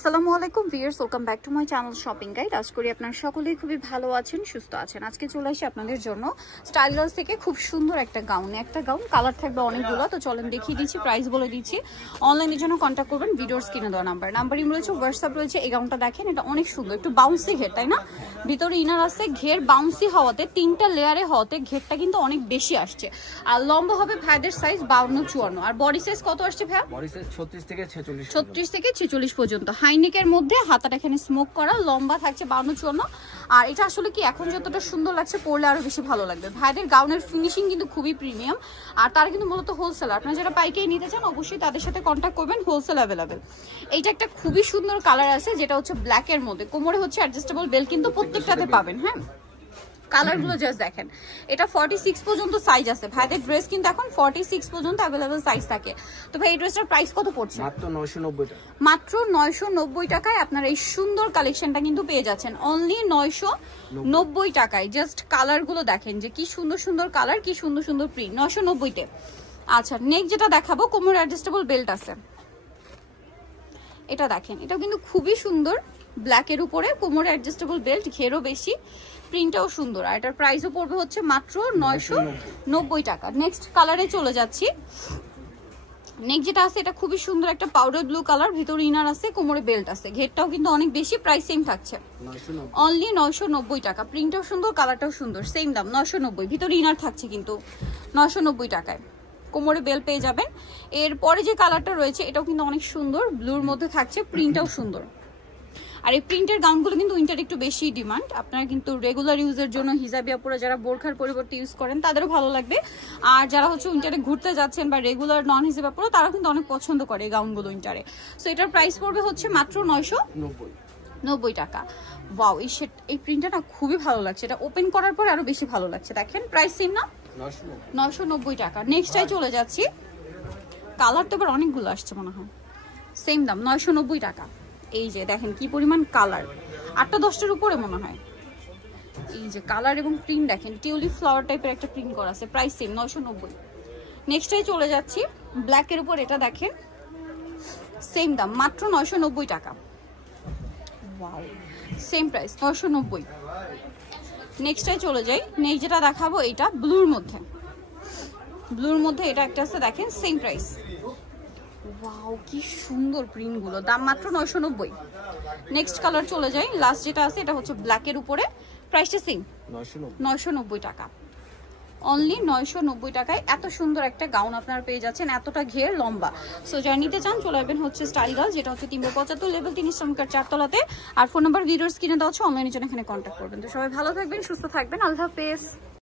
আসসালামু আলাইকুম viewers, welcome back to my channel shopping guide. আশা করি আপনারা সকলেই খুবই ভালো আছেন, সুস্থ আছেন। আজকে চলে আসি আপনাদের জন্য স্টাইল গার্লস থেকে খুব সুন্দর একটা গাউন কালার থাকবে অনেকগুলো। তো চলেন দেখিয়ে দিচ্ছি, প্রাইস বলে দিচ্ছি। অনলাইনের জন্য কন্ট্যাক্ট করবেন ভিডিওর স্ক্রিনে দেওয়া নাম্বার রয়েছে, হোয়াটসঅ্যাপ রয়েছে। এই গাউনটা দেখেন, এটা অনেক সুন্দর, একটু বাউন্সি ঘের, তাই না? ভিতরে ইনার আছে, ঘের বাউন্সি হওয়াতে, তিনটা লেয়ারে হওয়াতে ঘেরটা কিন্তু অনেক বেশি আসছে। আর লম্বা হবে ভাইদের সাইজ 52-54। আর বডি সাইজ কত আসছে ভাই? বডি সাইজ 36 থেকে 46, 36 থেকে 46 পর্যন্ত। হাইনেকের মধ্যে হাতাটা এখানে স্মোক করা, লম্বা থাকছে 52-54। আর এটা আসলে কি এখন যতটা সুন্দর লাগছে, পরলে আরো বেশি ভালো লাগবে। ভাইদের গাউনের ফিনিশিং কিন্তু খুবই প্রিমিয়াম। আর তারা কিন্তু মূলত হোলসেলার। আপনারা যারা পাইকারি নিতে চান অবশ্যই তাদের সাথে কন্ট্যাক্ট করবেন, হোলসেল অ্যাভেলেবেল। এইটা একটা খুবই সুন্দর কালার আছে, যেটা হচ্ছে ব্ল্যাক এর মধ্যে। কোমরে হচ্ছে অ্যাডজাস্টেবল বেল্ট কিন্তু প্রত্যেকটাতে পাবেন। হ্যাঁ, কালার গুলো জাস্ট দেখেন। এটা 46 পর্যন্ত সাইজ আছে। ভাইদের ড্রেস কিন্তু এখন 46 পর্যন্ত अवेलेबल সাইজ থাকে। তো ভাই এই ড্রেসটার প্রাইস কত পড়ছে? মাত্র 990 টাকা। মাত্র 990 টাকায় আপনারা এই সুন্দর কালেকশনটা কিন্তু পেয়ে যাচ্ছেন, অনলি 990 টাকায়। জাস্ট কালার গুলো দেখেন যে কি সুন্দর সুন্দর কালার, কি সুন্দর সুন্দর প্রিন্ট। 990 তে। আচ্ছা, নেক্সট যেটা দেখাবো, কোমর অ্যাডজাস্টেবল বেল্ট আছে। এটা দেখেন, এটা কিন্তু খুবই সুন্দর, ব্ল্যাক এর উপরে কোমরে অ্যাডজাস্টেবল বেল্ট, ঘেরও বেশি, প্রিন্টটাও সুন্দর। আর এটার প্রাইসও পড়বে হচ্ছে মাত্র 990 টাকা। নেক্সট কালারে চলে যাচ্ছি। নেক্সট যেটা আছে, এটা খুবই সুন্দর একটা পাউডার ব্লু কালার, ভিতরে ইনার আছে, কোমরে বেল্ট আছে, ঘেরটাও কিন্তু অনেক বেশি, প্রাইস সেম থাকছে অনলি 990 টাকা। প্রিন্টটাও সুন্দর, কালারটাও সুন্দর, সেম দাম 990। ভিতরে ইনার থাকছে কিন্তু 990 টাকায়। কোমরে বেল পেয়ে যাবেন। এরপরে যে কালারটা রয়েছে এটাও কিন্তু অনেক সুন্দর, ব্লুর মধ্যে থাকছে, প্রিন্টটাও সুন্দর। আর এই প্রিন্টের গাউনগুলো কিন্তু উইন্টার একটু বেশি ডিমান্ড। আপনারা কিন্তু রেগুলার ইউজের জন্য হিজাবি আপুরা যারা বোরখার পরিবর্তে ইউজ করেন তাদেরও ভালো লাগবে। আর যারা হচ্ছে উইন্টারে ঘুরতে যাচ্ছেন বা রেগুলার নন হিজাবি আপুরা, তারা কিন্তু অনেক পছন্দ করে এই গাউনগুলো উইন্টারে। সো এটার প্রাইস পড়বে হচ্ছে মাত্র 990 টাকা। ওয়াও, এই প্রিন্টটা না খুবই ভালো লাগছে। এটা ওপেন করার পর আরো বেশি ভালো লাগছে। দেখেন, প্রাইস সেম না, 990 টাকা। নেক্সটটাই চলে যাচ্ছি। কালার তো এবার অনেকগুলো আসছে মনে হয়, সেম দাম 990 টাকা। এই যে দেখেন কি পরিমাণ কালার, 8-10টার উপরে মনে হয়। এই যে কালার এবং প্রিন্ট দেখেন, টিউলিপ ফ্লাওয়ার টাইপের একটা প্রিন্ট করা আছে, প্রাইস সেম 990। নেক্সটটাই চলে যাচ্ছি, ব্ল্যাক এর উপর। এটা দেখেন, সেম দাম মাত্র 990 টাকা। Wow, same price 990। নেক্সটটাই চলে যাই। নেক্সট যেটা দেখাবো, এটা ব্লুর মধ্যে। এটা একটা আছে, দেখেন সেম প্রাইস। ওয়াও, কি সুন্দর প্রিন্ট গুলো, দাম মাত্র 990। নেক্সট কালার চলে যাই। লাস্ট যেটা আছে, এটা হচ্ছে ব্ল্যাক এর উপরে, প্রাইসটা সেম 990 টাকা। অনলি 990 টাকায় এত সুন্দর একটা গাউন আপনারা পেয়ে যাচ্ছেন, এতটা ঘের, লম্বা। সো যারা নিতে চান চলে আসবেন হচ্ছে স্টাইল গার্লস, যেটা হচ্ছে 375 লেভেল 3 ইসলামকার 4 তলাতে। আর ফোন নাম্বার ভিডিওর স্ক্রিনে দেওয়া হচ্ছে, অনলাইনের জন্য এখানে কন্ট্যাক্ট করবেন। তো সবাই ভালো থাকবেন, সুস্থ থাকবেন, আল্লাহ হাফেজ।